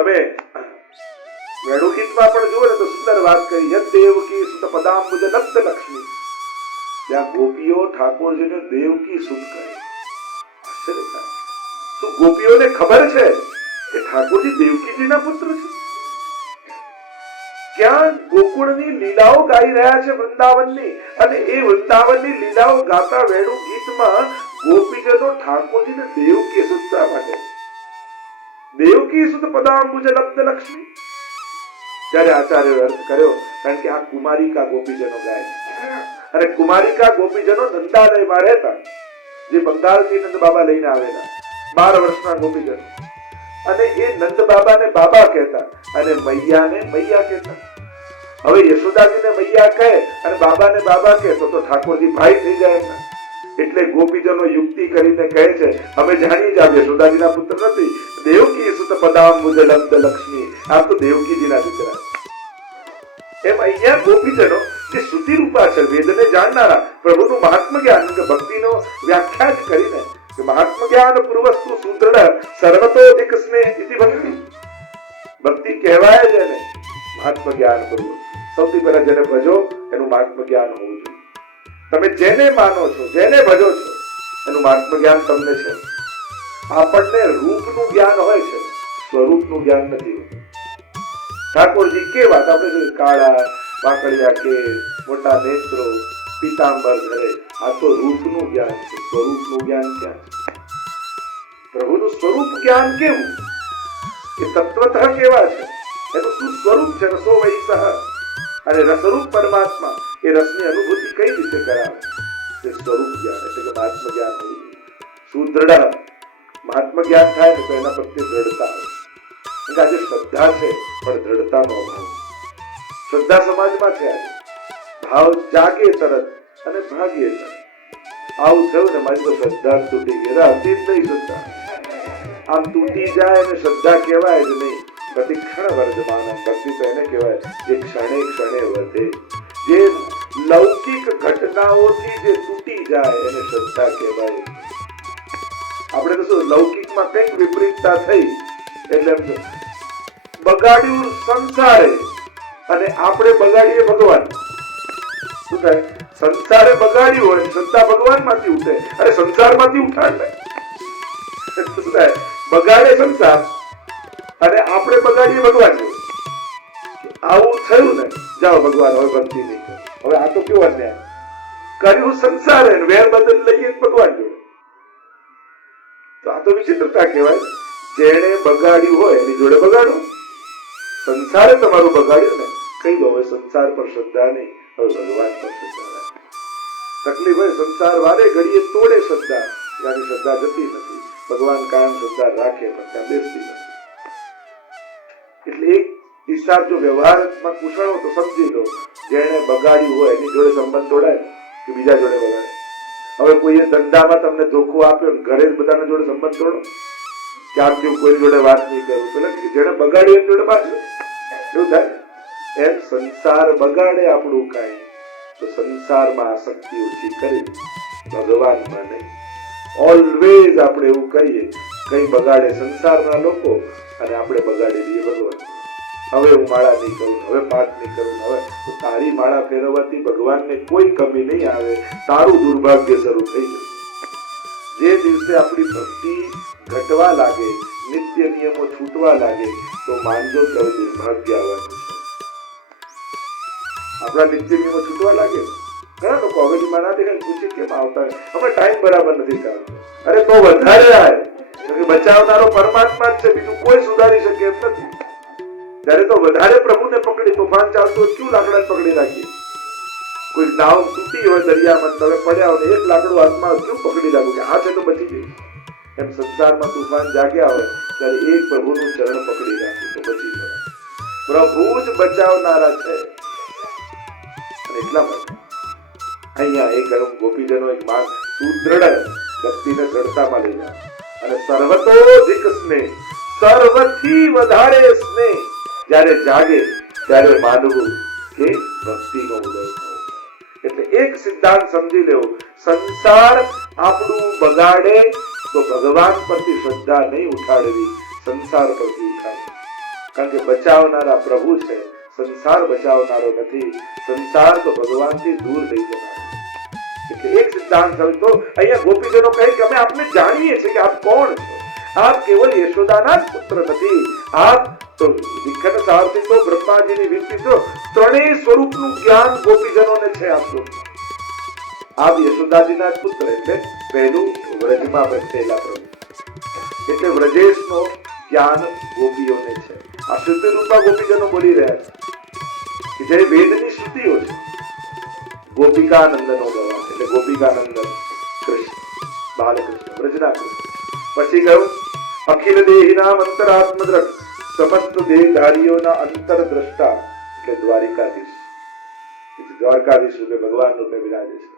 તમે વેણુગીતમાં પણ જુઓ ને તો સુંદર વાત કરી, યદ દેવકી સુત પદાંબુજ નક્ત લક્ષ્મી. ત્યાં ગોપીઓ ઠાકોરજીને દેવકી સુત કહે. આશ્ચર્ય થાય. શું ગોપીઓને ખબર છે કે ઠાકોરજી દેવકીજીના પુત્ર છે? ક્યાં ગોકુળની લીલાઓ ગાઈ રહ્યા છે વૃંદાવનની, અને એ વૃંદાવનની લીલાઓ ગાતા વેણુ ગીતમાં ગોપીજનો ઠાકોરજીને દેવકી સુતતા માટે દેવકી સુત પદાંબુજ નક્ત લક્ષ્મી. ત્યારે આચાર્ય અર્થ કર્યો, કારણ કે આ કુમારિકા ગોપીજનો ગાય છે, અને કુમારિકા ગોપીજનો નંદાલયમાં રહેતા, જે બંગાળથી નંદ બાબા લઈને આવેલા 12 વર્ષના ગોપીજનો, અને એ નંદ બાબાને બાબા કહેતા અને મૈયાને મૈયા કહેતા. હવે યશોદાજીને મૈયા કહે અને બાબાને બાબા કહે તો ઠાકોરજી ભાઈ થઈ જાય એમના. એટલે ગોપીજનો યુક્તિ કરીને કહે છે, અમે જાણીએ જ આ યશોદાજીના પુત્ર નથી, દેવકી સુત પદાંબુજ નક્ત લક્ષ્મી, આ તો દેવકીજીના દીકરા. એમ અહીંયા ગોપીજનો જે શ્રુતિ રૂપા છે, વેદને જાણનારા, પ્રભુનું મહાત્મ જ્ઞાન કે ભક્તિનો વ્યાખ્યા જ કરીને કે મહાત્મ જ્ઞાન પૂર્વસ્તુ સુદૃઢ સર્વતોધિક સ્નેહ ઇતિ ભક્તિ. ભક્તિ કહેવાય જ એને મહાત્મ જ્ઞાન પૂર્વક. સૌથી પહેલા જેને ભજો એનું મહાત્મ જ્ઞાન હોવું જોઈએ. તમે જેને માનો છો, જેને ભજો છો, એનું મહાત્મ જ્ઞાન તમને છે. આપણને રૂપનું જ્ઞાન હોય છે, સ્વરૂપનું જ્ઞાન નથી હોતું. ઠાકોરજી કેવા આપણે જોઈએ, કાળા વાકડિયા કેસ, મોટા નેત્રો, પીતાંબર ધરે, આ તો રૂપનું જ્ઞાન છે. સ્વરૂપનું જ્ઞાન ક્યાં છે? પ્રભુનું સ્વરૂપ જ્ઞાન કેવું, એ તત્વતઃ કેવા છે, એનું શું સ્વરૂપ છે? રસો વૈસહ, અને રસરૂપ પરમાત્મા, એ રસની અનુભૂતિ કઈ રીતે કરાવે? તે સ્વરૂપ જ્ઞાન એટલે કે મહાત્મ જ્ઞાન હોવું જોઈએ. સુદૃઢ મહાત્મ જ્ઞાન થાય ને તો એના પ્રત્યે દ્રઢતા હોય. આજે શ્રદ્ધા છે પણ દ્રઢતાનો અભાવ. શ્રદ્ધા સમાજમાં છે આજે, ભાવ જાગે તરત અને ભાગે તરત. આવું થયું ને, મારી તો શ્રદ્ધા તૂટી ગઈ, હતી જ નહીં શ્રદ્ધા. આમ તૂટી જાય અને શ્રદ્ધા કહેવાય જ નહીં. પ્રતિક્ષણ વર્ધમાન ભક્તિ તો એને કહેવાય જે ક્ષણે ક્ષણે વધે. જે લૌકિક ઘટનાઓથી જે તૂટી જાય એને શ્રદ્ધા કહેવાય. આપણે તો શું, લૌકિકમાં કંઈક વિપરીતતા થઈ એટલે બગાડ્યું સંસારે અને આપણે બગાડીએ ભગવાન. શું થાય? સંસારે બગાડ્યું હોય, શ્રદ્ધા ભગવાન માંથી ઉઠે, અને સંસાર માંથી ઉઠાડે. શું થાય? બગાડે સંસાર અને આપણે બગાડીએ ભગવાન. આવું થયું ને, જાઓ ભગવાન હવે ભક્તિ નહીં કરો. હવે આ તો કેવો અન્યાય કર્યું સંસારે, વેર બદલ લઈએ ભગવાન જોડે. તો આ તો વિચિત્રતા કહેવાય. જેને બગાડ્યું હોય એની જોડે બગાડો. સંસારે તમારું બગાડ્યું ને, કહી દો હવે સંસાર પર શ્રદ્ધા નહીં, હવે ભગવાન પર શ્રદ્ધા રાખો. તકલીફ હોય સંસાર વારે ઘડીએ તોડે શ્રદ્ધા, ત્યાંની શ્રદ્ધા જતી નથી. ભગવાન કાયમ શ્રદ્ધા રાખે પણ ત્યાં બેસતી નથી. એટલે એક હિસાબ જો વ્યવહારમાં કુશળ તો સમજી લો, જેને બગાડ્યું હોય એની જોડે સંબંધ તોડાય કે બીજા જોડે બગાડે. હવે કોઈએ ધંધામાં તમને ધોખો આપ્યો ને ઘરે જ બધાના જોડે સંબંધ તોડો, ક્યારથી કોઈ જોડે વાત નહીં કરું, પેલા જેને બગાડ્યું એની જોડે બાજુ એવું થાય. એમ સંસાર બગાડે આપણું કાંઈ તો સંસારમાં આસક્તિ ઓછી કરી, ભગવાનમાં નહીં. ઓલવેઝ આપણે એવું કરીએ, કઈ બગાડે સંસારના લોકો અને આપણે બગાડી દઈએ ભગવાન. હવે હું માળા નહીં કરું, હવે પાઠ નહીં કરું, હવે તારી માળા ફેરવવાથી ભગવાનને કોઈ કમી નહીં આવે, તારું દુર્ભાગ્ય શરૂ થઈ જશે. જે દિવસે આપણી ભક્તિ ઘટવા લાગે, નિત્ય નિયમો છૂટવા લાગે, તો માનજો કે હવે દુર્ભાગ્ય આવવાનું છે. આપણા નિત્ય નિયમો છૂટવા લાગે, ઘણા લોકો હવેલીમાં ના દેખાય, પૂછે કેમ આવતા, હમણાં ટાઈમ બરાબર નથી ચાલતો. અરે તો વધારે આવે, બચાવનારો પરમાત્મા જ છે, બીજું કોઈ સુધારી શકે એમ નથી. ત્યારે તો વધારે પ્રભુને પકડી, તોફાન ચાલતું હોય, ક્યું લાકડા પકડી રાખીએ? કોઈ નાવ તૂટી હોય દરિયામાં, તમે પડ્યા હોય, એક લાકડું હાથમાં ક્યું પકડી રાખું કે આ છે તો બચી ગઈ? એમ સંસારમાં તોફાન જાગ્યા હોય ત્યારે એક પ્રભુનું ચરણ પકડી રાખ્યું તો બચી જવાય. પ્રભુ જ બચાવનારા છે. અને એટલા માટે અહીંયા એક ગોપીજનો એક માર્ગ સુદ્રઢ ભક્તિને દ્રઢતામાં લઈ જાય, અને સર્વતોધિક સ્નેહ, સર્વથી વધારે સ્નેહ જ્યારે જાગે ત્યારે માનવું કે ભક્તિનો ઉદય થયો. એટલે એક સિદ્ધાંત સમજી લેવો, સંસાર આપણું બગાડે તો ભગવાન પરથી શ્રદ્ધા નહીં ઉઠાડવી, સંસાર પરથી ઉઠાડવી. કારણ કે બચાવનારા પ્રભુ છે, સંસાર બચાવનારો નથી. સંસાર તો ભગવાનથી દૂર લઈ જનારો. એટલે એક સિદ્ધાંત તો અહીંયા ગોપીજનો કહે કે અમે આપને જાણીએ છીએ કે આપ કોણ છો. આપ કેવલ યશોદાના જ પુત્ર નથી. આપ તો વિઘ્ન સારથી તો બ્રહ્માજીની વિનંતી તો ત્રણેય સ્વરૂપનું જ્ઞાન ગોપીજનોને છે. આપ યશોદાજીના જ પુત્ર એટલે પહેલું વ્રજમાં બેઠેલા પ્રભુ એટલે વ્રજેશનો જ્ઞાન ગોપીઓને છે. આ શ્રુતિ રૂપા ગોપીજનો બોલી રહ્યા છે કે જે વેદની શ્રુતિઓ છે. ગોપિકાનંદનો ગવા એટલે ગોપિકાનંદન કૃષ્ણ બાલકૃષ્ણ વ્રજના કૃષ્ણ. પછી કહ્યું અખિલ દેહીના અંતરાત્મ દ્રષ્ટા સમસ્ત દેહધારીઓના અંતર દ્રષ્ટા એટલે દ્વારિકાધીશ. દ્વારકાધીશ રૂપે ભગવાન રૂપે બિરાજે છે.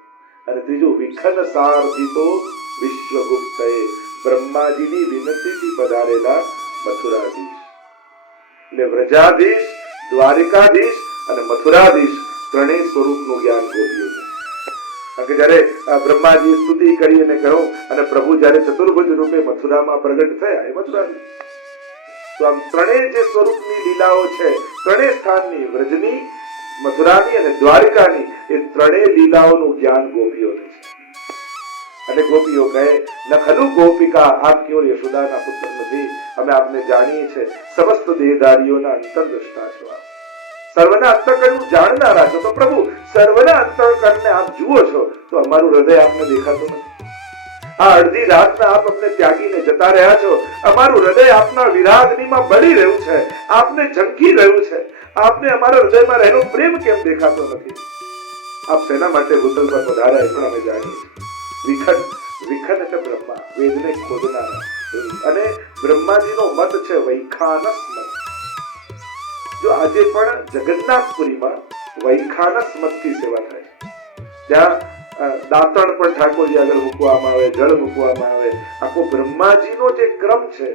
અને ત્રીજું વિઘ્ન સારથી તો વિશ્વગુપ્તએ બ્રહ્માજીની વિનંતીથી પધારેલા મથુરાધીશ. એટલે વ્રજાધીશ, દ્વારિકાધીશ અને મથુરાધીશ ત્રણેય સ્વરૂપનું જ્ઞાન ગોપીઓ છે. કારણ કે જયારે બ્રહ્માજીએ સ્તુતિ કરી અને કહ્યું અને પ્રભુ જયારે ચતુર્ભુજ રૂપે મથુરામાં પ્રગટ થયા એ મથુરાધીશ. તો આમ ત્રણેય જે સ્વરૂપની લીલાઓ છે, ત્રણેય સ્થાનની વ્રજની, મથુરાની અને દ્વારિકાની એ ત્રણેય લીલાઓનું જ્ઞાન ગોપીઓને છે. એટલે ગોપીઓ કહે ન ખલુ ગોપિકા આપ કેવળ યશોદાના પુત્ર નથી. અમે આપને જાણીએ છીએ સમસ્ત દેહધારીઓના અંતરદ્રષ્ટા છો. આપ સર્વના અંતઃકરણનું જાણનારા છો. તો પ્રભુ સર્વના અંતઃકરણને આપ જુઓ છો તો અમારું હૃદય આપને દેખાતું નથી. આ અડધી રાતના આપ અમને ત્યાગીને જતા રહ્યા છો. અમારું હૃદય આપના વિરાગનીમાં બળી રહ્યું છે, આપને ઝંકી રહ્યું છે. આપને અમારા હૃદયમાં રહેલો પ્રેમ કેમ દેખાતો નથી? આપ શેના માટે ભૂતલ પર પધાર્યા એ પણ અમે જાણીએ છીએ. વિખન એટલે બ્રહ્મા, વેદને ખોદનારા. અને બ્રહ્માજીનો મત છે વૈખાનસ મત. જો આજે પણ જગન્નાથપુરીમાં વૈખાનસ મતથી સેવા થાય છે. ત્યાં દાંતણ પણ ઠાકોરજી આગળ મૂકવામાં આવે, જળ મૂકવામાં આવે. આખો બ્રહ્માજીનો જે ક્રમ છે.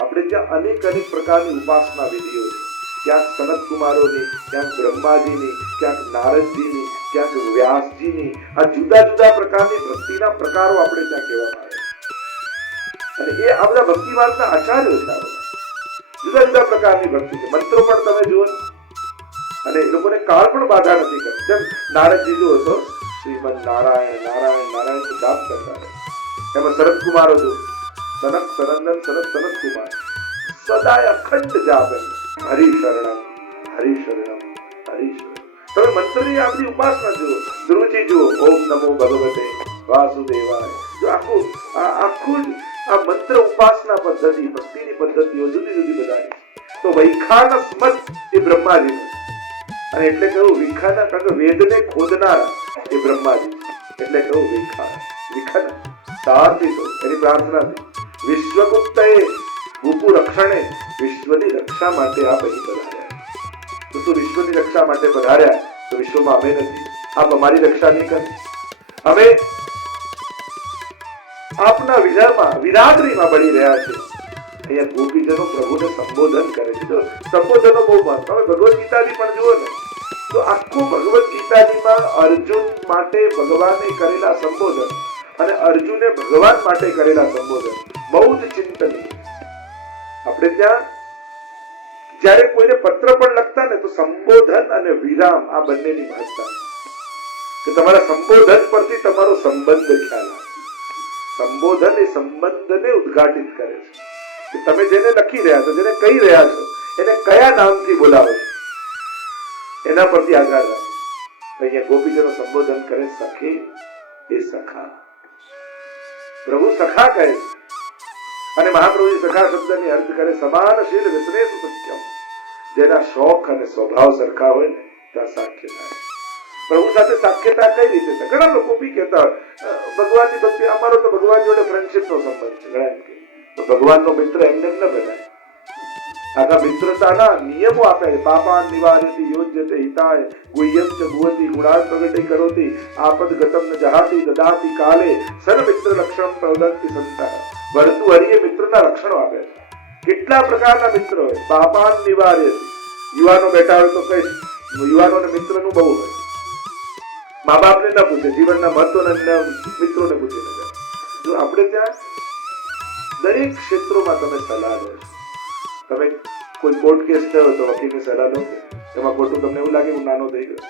આપણે ત્યાં અનેક પ્રકારની ઉપાસના વિધિઓ છે. ક્યાંક સનત કુમારોની, ક્યાંક બ્રહ્માજીની, ક્યાંક નારદજીની, ક્યાંક વ્યાસજીની. આ જુદા જુદા પ્રકારની ભક્તિના પ્રકારો આપણે ત્યાં કહેવામાં આવે. અને એ આ બધા ભક્તિ માર્ગના આચાર્યો છે. આ બધા જુદા જુદા પ્રકારની ભક્તિ છે. મંત્રો પણ તમે જુઓ અને એ લોકોને કાળ પણ બાધા નથી કરતી. જેમ નારદજી જુઓ તો શ્રીમદ નારાયણ નારાયણ નારાયણ જાપ કરતા. એમાં શરદ કુમારો જો સનક સનંદન સનત સનત કુમાર સદાય અખંડ જાપ હરિશરણમ હરિશરણમ હરિશરણમ. તમે મંત્રની આ બધી ઉપાસના જુઓ. ધ્રુવજી જુઓ ઓમ નમો ભગવતે વાસુદેવાય. જો આખું આ મંત્ર ઉપાસના પદ્ધતિ, ભક્તિની પદ્ધતિઓ જુદી જુદી બધાની. તો વૈખાનસ મત એ બ્રહ્માજીનો. અને એટલે કહ્યું વિખાના, કારણ કે વેદને ખોદનારા એ બ્રહ્માજી. એટલે કહ્યું વિખાન વિખન સારથી તો એની પ્રાર્થનાથી વિશ્વગુપ્તએ ભૂપુ રક્ષણે વિશ્વની રક્ષા માટે આપ અહીં પધાર્યા. તો શું વિશ્વની રક્ષા માટે પધાર્યા? તો વિશ્વમાં અમે નથી. આપ અમારી રક્ષા નહીં કરે. અમે આપના વિજયમાં વિરાગરીમાં બળી રહ્યા છે. અહીંયા ગોપીજનો પ્રભુને સંબોધન કરે છે. તો સંબોધનો બહુ મહત્વ. તમે ભગવદ ગીતાજી પણ જુઓ ને તો આખું ભગવદ ગીતાજીમાં અર્જુન માટે ભગવાને કરેલા સંબોધન અને અર્જુને ભગવાન માટે કરેલા સંબોધન બહુ જ ચિંતનીય. આપણે ત્યાં જયારે કોઈને પત્ર પણ લખતા ને તો સંબોધન અને વિરામ આ બંનેની મહત્તા કે તમારા સંબોધન પરથી તમારો સંબંધ ખ્યાલ આવે. સંબોધન એ સંબંધને ઉદ્ઘાટિત કરે છે કે તમે જેને લખી રહ્યા છો, જેને કહી રહ્યા છો, એને કયા નામથી બોલાવો છો એના પરથી આધાર રાખે. અહીંયા ગોપીજનો સંબોધન કરે સખે એ સખા. પ્રભુ સખા કહે છે અને મહાપ્રભુજી સખા શબ્દની અર્થ કરે સમાનશીલ વિસ્નેષ સત્યમ. જેના શોખ અને સ્વભાવ સરખા હોય ને ત્યાં સાખ્ય થાય. પ્રભુ સાથે સાખ્યતા કઈ રીતે થાય? ઘણા લોકો બી કહેતા ભગવાનની ભક્તિ, અમારો તો ભગવાન જોડે ફ્રેન્ડશિપ નો સંબંધ છે. ઘણા એમ કે તો ભગવાનનો મિત્ર એમને ન બનાય. આખા મિત્રતાના નિયમો આપ્યા છે. પાપાન નિવારયતિ યોજ્યતે હિતાય ગુહ્યમ ચ ભુવતિ ગુણાન પ્રગટે કરોતિ આપદ ગતમ ન જહાતિ દદાતિ કાલે સર્વ મિત્ર લક્ષણમ પ્રવદંતિ સંતઃ. વરતુ હરિએ મિત્રના લક્ષણો આપ્યા છે. કેટલા પ્રકારના મિત્રો હોય. પાપાન નિવાર્યતિ. યુવાનો બેઠા હોય તો કઈ યુવાનોને મિત્રનું બહુ હોય. મા બાપને ન પૂછે, જીવનના મહત્વના મિત્રોને પૂછે. જો આપણે ત્યાં દરેક ક્ષેત્રોમાં તમે સલાહ લો છો. તમે કોઈ કોર્ટ કેસ થયો તો વકીલની સલાહ લો કે એમાં ખોટું તમને એવું લાગે હું નાનો થઈ ગયો,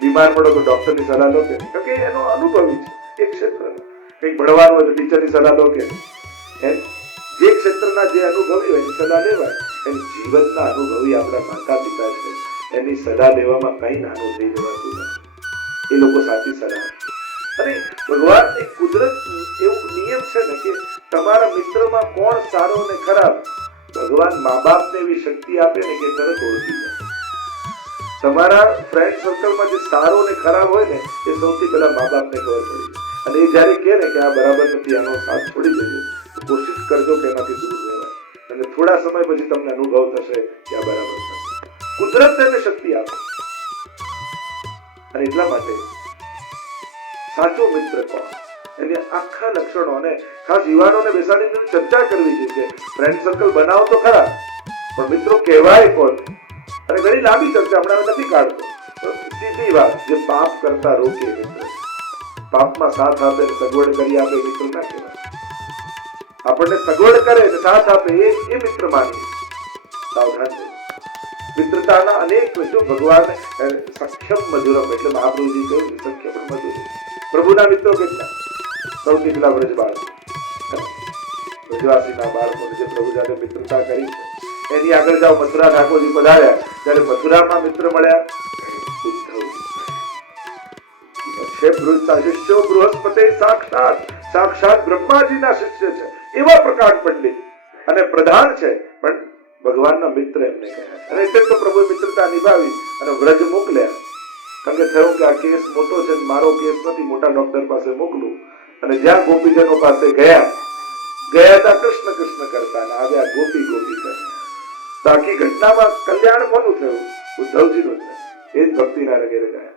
બીમાર પડો તો ડોક્ટરની સલાહ લો કે કારણ કે એનો અનુભવી છે એ ક્ષેત્ર, કંઈક ભણવાનું હોય તો ટીચરની સલાહ લો કે જે ક્ષેત્રના જે અનુભવી હોય એની સલાહ લેવાય. એમ જીવનના અનુભવી આપણા માતા પિતા છે, એની સલાહ લેવામાં કઈ નાનું થઈ જવાતું નથી. એ લોકો સાચી સલાહ. અને ભગવાનની કુદરત એવું નિયમ છે ને કે તમારા મિત્રમાં કોણ સારો ને ખરાબ ભગવાન મા બાપને એવી શક્તિ આપે ને કે તરત ઓળખી જાય. તમારા ફ્રેન્ડ સર્કલમાં જે સારો ને ખરાબ હોય ને એ સૌથી પહેલા મા બાપને ખબર પડી જાય. અને એ જયારે કહે ને કે આ બરાબર નથી, આનો સાથ છોડી દેજો, તો કોશિશ કરજો કે એનાથી દૂર રહેવાય. અને થોડા સમય પછી તમને અનુભવ થશે કે આ બરાબર નથી. કુદરત તેને શક્તિ આપે. અને એટલા માટે સાચો મિત્ર કોણ, એની આખા લક્ષણો, અને ખાસ યુવાનોને બેસાડીને ચર્ચા કરવી જોઈએ કે ફ્રેન્ડ સર્કલ બનાવો તો ખરા, પણ મિત્રો કહેવાય કોણ. અને ઘણી લાંબી ચર્ચા હમણાં નથી કાઢતો, સીધી વાત, જે પાપ કરતા રોકે મિત્ર, પાપમાં સાથ આપે સગવડ કરી આપે મિત્ર ના કહેવાય. આપણને સગવડ કરે ને સાથ આપે એ મિત્ર માની. સાવધાન રહો. મિત્રતાના અનેક જો ભગવાન સખ્યમ મધુરમ એટલે મહાપ્રભુજી કહ્યું સખ્ય પણ મધુર. પ્રભુના મિત્રો કેટલા, સૌથી પેલા વ્રજ બાળકો, વ્રજવાસીના બાળકો જે પ્રભુ સાથે મિત્રતા કરી છે. એની આગળ જાઓ, મથુરા ઠાકોરજી પધાર્યા ત્યારે મથુરામાં મિત્ર મળ્યા શિષ્યો બૃહસ્પતિ સાક્ષાત બ્રહ્માજીના શિષ્ય છે એવા પ્રકાંડ પંડિત અને પ્રધાન છે, પણ ભગવાનના મિત્ર એમને કહ્યા. અને એટલે તો પ્રભુએ મિત્રતા નિભાવી અને વ્રજ મોકલ્યા. કારણ કે થયું કે આ કેસ મોટો છે, મારો કેસ નથી, મોટા ડોક્ટર પાસે મોકલું. અને જ્યાં ગોપીજનો પાસે ગયા હતા કૃષ્ણ કૃષ્ણ કરતા, અને આવ્યા ગોપી ગોપી કરતા. તો આખી ઘટનામાં કલ્યાણ કોનું થયું? ઉદ્ધવજીનું થયું. એ જ ભક્તિના રંગે ગયા.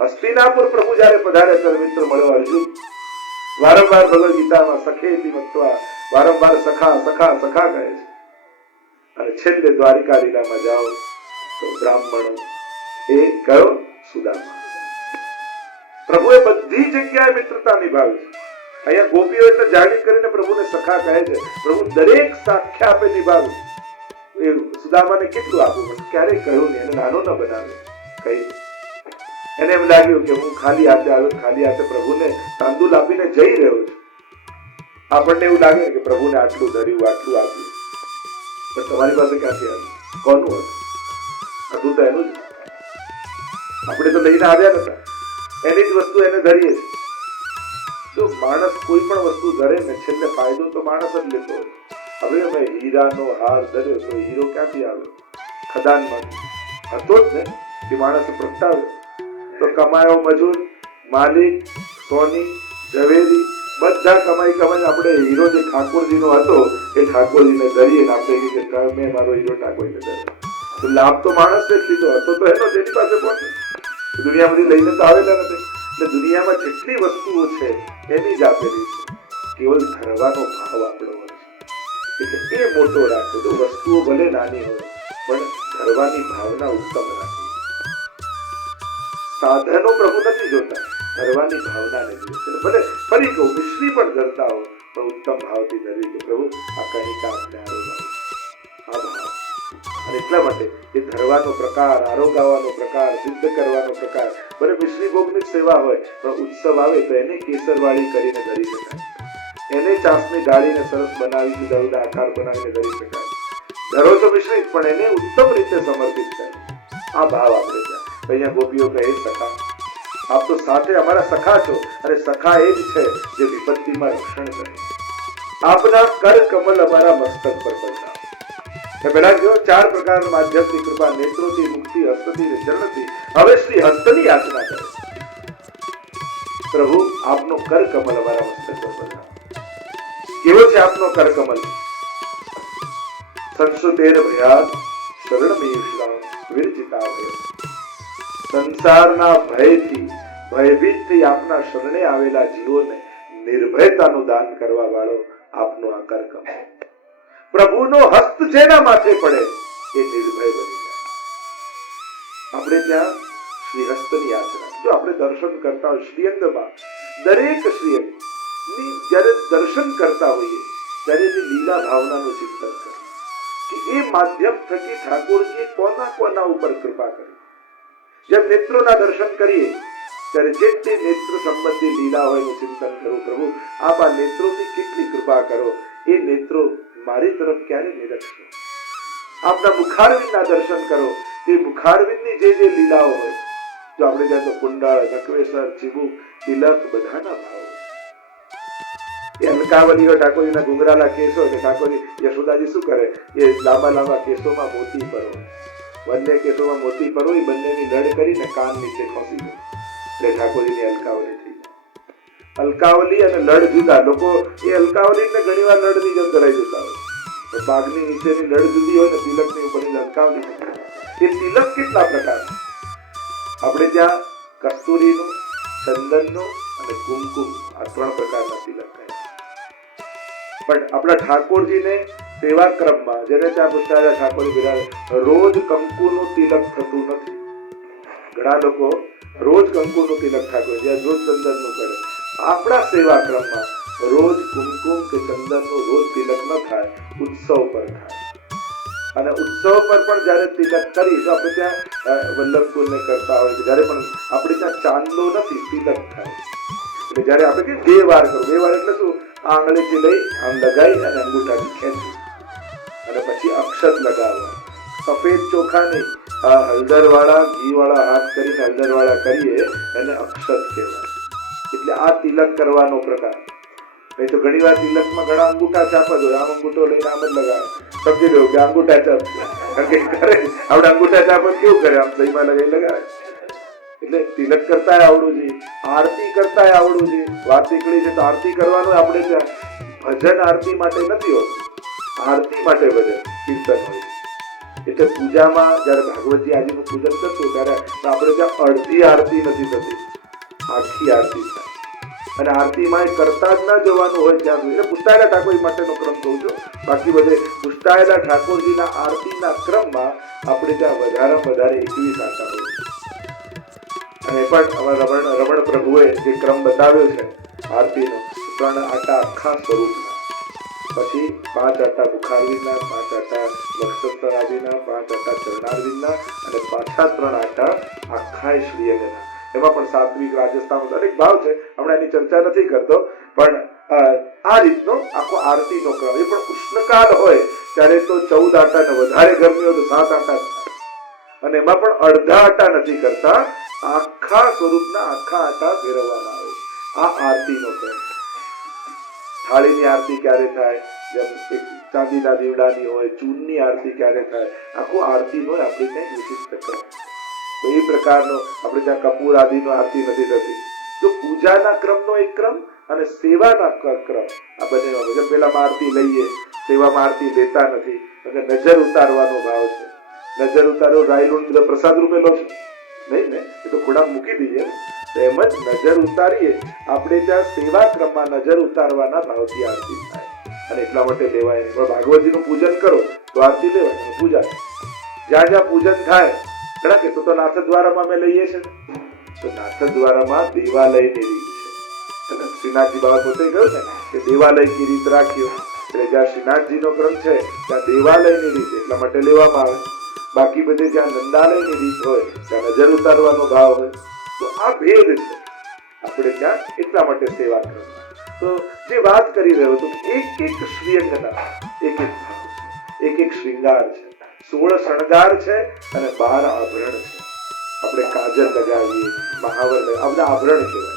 હસ્તિનાપુર પ્રભુ જયારે પધાર્યા ત્યારે મિત્ર મળ્યો અર્જુન. વારંવાર ભગવદ ગીતામાં સખેતી મત્વા વારંવાર સખા સખા સખા કહે છે. અને છેલ્લે દ્વારિકા લીલામાં જાઓ તો બ્રાહ્મણો એ કયો સુદામા. પ્રભુએ બધી જગ્યાએ મિત્રતા નિભાવી છે. અહીંયા ગોપીઓ એટલે જાહેર કરીને પ્રભુને સખા કહે છે. પ્રભુ દરેક સાખ્યા આપે નિભાવ્યું. એ સુદામાને કેટલું આપ્યું, પણ ક્યારેય કહ્યું નહીં, એને નાનો ન બનાવ્યો. કહી એને એમ લાગ્યું કે હું ખાલી હાથે આવ્યો, ખાલી હાથે પ્રભુને તાંદુલ આપીને જઈ રહ્યો છું. આપણને એવું લાગે કે પ્રભુને આટલું ધર્યું, આટલું આપ્યું, પણ તમારી પાસે ક્યાંથી આવ્યું? કોનું હતું? હતું તો એનું જ. આપણે તો લઈને આવ્યા નતા, એની જ વસ્તુ એને ધરીએ છીએ. જો માણસ કોઈ પણ વસ્તુ ધરે ને છેલ્લે ફાયદો તો માણસ જ લેતો હોય. હવે અમે હીરાનો હાર ધર્યો તો હીરો ક્યાંથી આવ્યો? ખદાનમાંથી હતો જ ને, કે માણસ પ્રગટાવ્યો. તો કમાયો મજૂર, માલિક, સોની, ઝવેરી બધા કમાઈ આપણે હીરો જે ઠાકોરજીનો હતો એ ઠાકોરજીને ધરીએ ને આપણે કે મેં મારો હીરો ઠાકોરજીને ધર્યો. તો લાભ તો માણસે જ લીધો હતો, તો એનો જેની પાસે પહોંચે. દુનિયા બધી લઈને તો આવેલા નથી. એટલે દુનિયામાં જેટલી વસ્તુઓ છે એની જ આપેલી છે. કેવલ ધરવાનો ભાવ આપણો હોય છે, એટલે એ મોટો રાખો. તો વસ્તુઓ ભલે નાની હોય પણ ધરવાની ભાવના ઉત્તમ રાખવી. સાધનો પ્રભુ નથી જોતા, ધરવાની ભાવના નથી. એટલે ભલે ફરી કહું, મિશ્રી પણ ધરતા હોય પણ ઉત્તમ ભાવથી ધરવી કે પ્રભુ આ કણિકા આપણે આરોગાવું, આ ભાવ. અને એટલા માટે એ ધરવાનો પ્રકાર, આરોગાવાનો પ્રકાર, સિદ્ધ કરવાનો પ્રકાર, ભલે મિશ્રી ભોગની સેવા હોય પણ ઉત્સવ આવે તો એને કેસરવાળી કરીને ધરી શકાય, એને ચાસની ડાળીને સરસ બનાવી દળના આકાર બનાવીને ધરી શકાય. ધરો તો મિશ્રિત પણ એને ઉત્તમ રીતે સમર્પિત કરે. આ ભાવ આપણે ત્યાં અહીંયા ગોપીઓ કહે સખા, આપ તો સાથે અમારા સખા છો, અને સખા એ જ છે જે વિપત્તિમાં રક્ષણ કરે. આપના કર કમલ અમારા મસ્તક પર બદલાવ. પેલા જો 4 પ્રકારના માધ્યમની કૃપા, નેત્રોથી, મુક્તિ, હસ્તથી અને ચરણથી. હવે શ્રી હસ્તની યાચના કરે. પ્રભુ આપનો કર કમલ અમારા મસ્તક પર બદલાવ. કેવો છે આપનો કર કમલ? સંસુતેર ભયાત શરણમેશ્રામ વિરજિતા ભય. સંસારના ભયથી, ભયભીતથી આપના શરણે આવેલા જીવોને નિર્ભયતાનું દાન કરવા વાળો આપનો આ કર કમલ. પ્રભુનો હસ્ત જેના માથે પડે એ નિર્ભય બની જાય. આપણે ત્યાં શ્રી હસ્તની યાચના. જો આપણે દર્શન કરતા હોય શ્રીઅંગમાં, દરેક શ્રીઅંગ ની જયારે દર્શન કરતા હોઈએ ત્યારે એની લીલા ભાવનાનું ચિંતન કરીએ. કે એ માધ્યમ થકી ઠાકોરજીએ કોના કોના ઉપર કૃપા કરી. જેમ નેત્રોના દર્શન કરીએ ત્યારે જેટલી નેત્ર સંબંધી લીલા હોય એનું ચિંતન કરું, પ્રભુ આપ આ નેત્રોથી કેટલી કૃપા કરો, એ નેત્રો મારી તરફ ક્યારે નિરખશો. આપના મુખારવિંદના દર્શન કરો, તે મુખારવિંદની જે લીલાઓ હોય, જો આપણે ત્યાં તો કુંડાળ, નકવેસર, ચીબુક, તિલક બધાના ભાવ. એ અલકાવલીઓ ઠાકોરજીના ઘુંઘરાલા કેસો, એટલે ઠાકોરજી યશોદાજી શું કરે, એ લાંબા લાંબા કેસોમાં મોતી પરો, બંને કેસોમાં મોતી પરો, એ બંનેની લડ કરીને કાન નીચે ખસી ગઈ, એટલે ઠાકોરજીની અલકાવલી થઈ. અલકાવલી અને લડ જુદા. લોકો એ અલકાવલી ને ઘણી વાર લડની જેમ ધરાઈ જતા હોય. પાઘની નીચેની લડ જુદી હોય ને તિલકની ઉપરની અલકાવલી. એ તિલક કેટલા પ્રકાર? આપણે ત્યાં કસ્તુરીનું, ચંદનનું અને કુમકુમ, આ 3 પ્રકારના તિલક કહે. પણ આપણા ઠાકોરજીને સેવા ક્રમમાં જેને ત્યાં પૂછતા ઠાકોરજી બિરાજે, રોજ કંકુનું તિલક થતું નથી. ઘણા લોકો રોજ કંકુનું તિલક ઠાકોરજી, રોજ ચંદનનું કરે. આપણા સેવા ક્રમમાં રોજ કુમકુમ કે ચંદનનું રોજ તિલક ન થાય, ઉત્સવ પર થાય. અને ઉત્સવ પર પણ જયારે તિલક કરી તો આપણે ત્યાં વલ્લભકુલને કરતા હોય, જયારે પણ આપણે ત્યાં ચાંદલો નથી, તિલક થાય. એટલે જયારે આપણે કે 2 વાર કરો, 2 વાર એટલે શું, આંગળીથી લઈ આમ લગાવી અને અંગૂઠાથી ખેંચી અને પછી અક્ષત લગાવવા. સફેદ ચોખા નહીં, આ હળદર વાળા, ઘી વાળા હાથ કરીને હળદર વાળા કરીએ એને અક્ષત કહેવાય. એટલે આ તિલક કરવાનો પ્રકાર. નહીં તો ઘણી વાર તિલકમાં ઘણા અંગૂઠા છાપ જ હોય, આમ અંગૂઠો લઈને આમ જ લગાવે. સમજી લો કે અંગૂઠા છાપ કરે. આપણે અંગૂઠા છાપ કેવું કરે, આમ સહીમાં લગાવી લગાવે. એટલે તિલક કરતા આવડવું જોઈએ, આરતી કરતા આવડવું જોઈએ. વાત નીકળી છે તો આરતી કરવાનું આપણે ત્યાં ભજન આરતી માટે નથી હોતું, આરતી માટે ભજન કીર્તન હોય. એટલે પૂજામાં જયારે ભાગવતજી આજીનું પૂજન કરતું ત્યારે આપણે ત્યાં અડધી આરતી નથી થતી, આખી આરતી થાય. અને આરતીમાં કરતા જ ના જવાનું હોય ત્યાં સુધી. એટલે પુષ્ટાયેલા ઠાકોરજી માટેનો ક્રમ કહું છું. બાકી બધે પુષ્ટાયેલા ઠાકોરજીના આરતીના ક્રમમાં આપણે ત્યાં વધારે 21 આટા હોય. અને પણ રમણ પ્રભુએ જે ક્રમ બતાવ્યો છે આરતીનો, 3 આટા આખા સ્વરૂપના, પછી 5 આટા બુખારવીના, 5 આટા લક્ષસ્તરાદિના, 5 આટા ચરણારવિંદના અને પાછા 3 આટા આખા શ્રીયંગના. એમાં પણ સાત્વિક, રાજસ્થાન દરેક ભાવ છે, હમણાં એની ચર્ચા નથી કરતો. પણ આ રીતનો આખો આરતીનો ક્રમ. એ પણ ઉષ્ણકાળ હોય ત્યારે તો 14 આટા ને વધારે ગરમી હોય તો 7 આટા થાય. અને એમાં પણ અડધા આટા નથી કરતા, આખા સ્વરૂપના આખા આટા ફેરવવામાં આવે. આ આરતીનો ક્રમ. થાળીની આરતી ક્યારે થાય, જેમ એક ચાંદીના દીવડાની હોય, ચૂનની આરતી ક્યારે થાય, આખું આરતીનો આપણે ત્યાં વિશિષ્ટ ક્રમ. તો એ પ્રકારનો આપણે ત્યાં કપૂર આદિનો આરતી નથી થતી. જો પૂજાના ક્રમનો એક ક્રમ અને સેવાના ક્રમ, આ બંનેમાં. જેમ પેલામાં આરતી લઈએ, સેવામાં આરતી લેતા નથી, એટલે નજર ઉતારવાનો ભાવ છે. નજર ઉતારો રાયલું બધા પ્રસાદ રૂપે લો છો નહીં ને, એ તો ખોડા મૂકી દઈએ. એમ જ નજર ઉતારીએ આપણે ત્યાં સેવા ક્રમમાં નજર ઉતારવાના ભાવથી આરતી થાય અને એટલા માટે લેવાય. ભાગવતજીનું પૂજન કરો તો આરતી લેવાય, પૂજા જ્યાં જ્યાં પૂજન થાય ઘણા કે તો નાથ દ્વારામાં અમે લઈએ છીએ. તો નાથ દ્વારામાં દેવાલયની રીત છે. શ્રીનાથજી બાબા પોતે કહ્યું ને કે દેવાલયની રીત રાખ્યો, એટલે જ્યાં શ્રીનાથજીનો ક્રમ છે ત્યાં દેવાલયની રીત એટલા માટે લેવામાં આવે. બાકી બધે જ્યાં નંદાલયની રીત હોય ત્યાં નજર ઉતારવાનો ભાવ હોય. તો આ ભેદ છે આપણે ત્યાં, એટલા માટે સેવા ક્રમ. તો જે વાત કરી રહ્યો હતો, એક એક શ્રીઅંગના એક એક ભાવ છે, એક એક શ્રૃંગાર છે, 16 શણગાર છે અને 12 આભરણ છે. આપણે કાજલ લગાવીએ, મહાવર લગાવીએ, આ બધા આભરણ કહેવાય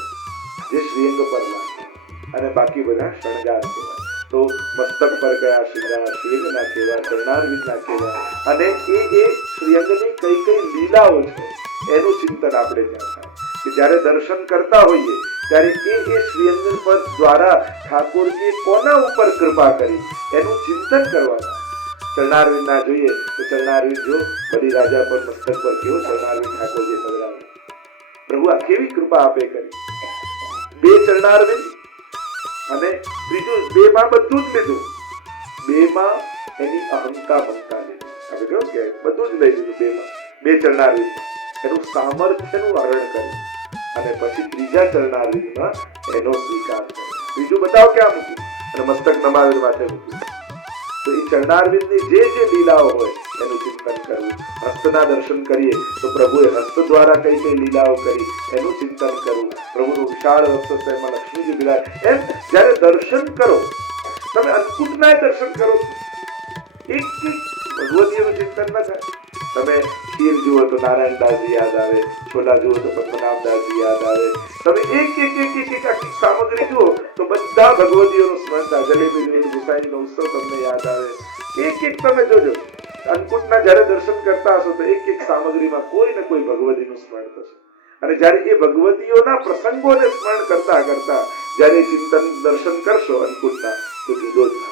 જે શ્રીઅંગ પર લાગે, અને બાકી બધા શણગાર કહેવાય. તો મસ્તક પર કયા શ્રૃંગાર, શ્રીઅંગના કેવા, ચરણારવિંદના કેવા, અને એ શ્રીઅંગની કઈ કઈ લીલાઓ છે એનું ચિંતન આપણે ત્યાં થાય. કે જ્યારે દર્શન કરતા હોઈએ ત્યારે એ શ્રીઅંગ પર દ્વારા ઠાકોરજીએ કોના ઉપર કૃપા કરી એનું ચિંતન કરવાનું. ચરણારવિંદના જોઈએ તો ચરણારવિંદ જો બલી રાજા પર મસ્તક પર કેવો ચરણારવિંદ ઠાકોરજી પધરાવે. પ્રભુ આ કેવી કૃપા આપે કરી. 2 ચરણારવિંદ અને ત્રીજું 2 માં બધું જ લીધું, 2 માં એની અહંતા મમતા લીધી. આપણે કહ્યું કે બધું જ લઈ લીધું 2 માં. 2 ચરણારવિંદ એનું સામર્થ્યનું હરણ કર્યું અને પછી ત્રીજા ચરણારવિંદમાં એનો સ્વીકાર કર્યો. બીજું બતાવો ક્યાં મૂક્યું, અને મસ્તક નમાવી માથે મૂક્યું. તો એ ચરણારવિંદની જે જે લીલાઓ હોય એનું ચિંતન કરવું. હસ્તના દર્શન કરીએ તો પ્રભુએ હસ્ત દ્વારા કઈ કઈ લીલાઓ કરી એનું ચિંતન કરવું. પ્રભુનું વિશાળ વક્ષ છે, એમાં લક્ષ્મીજી બિરાજ. એમ જયારે દર્શન કરો, તમે અન્નકૂટના દર્શન કરો, એક એક ભગવતીઓનું ચિંતન ન થાય. તમે ખીર જુઓ તો નારાયણદાસજી યાદ આવે, છોલા જુઓ તો પદ્મનાભદાસજી યાદ આવે, તમે એક એક એક એક એક આખી સામગ્રી જુઓ તો બધા ભગવતીઓનું સ્મરણ થાય. જલેબી જુઓ તો ગુસાઈનો ઉત્સવ તમને યાદ આવે. એક એક તમે જોજો, અન્નકૂટના જયારે દર્શન કરતા હશો તો એક એક સામગ્રીમાં કોઈ ને કોઈ ભગવતીનું સ્મરણ થશે. અને જયારે એ ભગવતીઓના પ્રસંગોને સ્મરણ કરતા કરતા જયારે ચિંતન દર્શન કરશો અન્નકૂટના, તો જુદો જ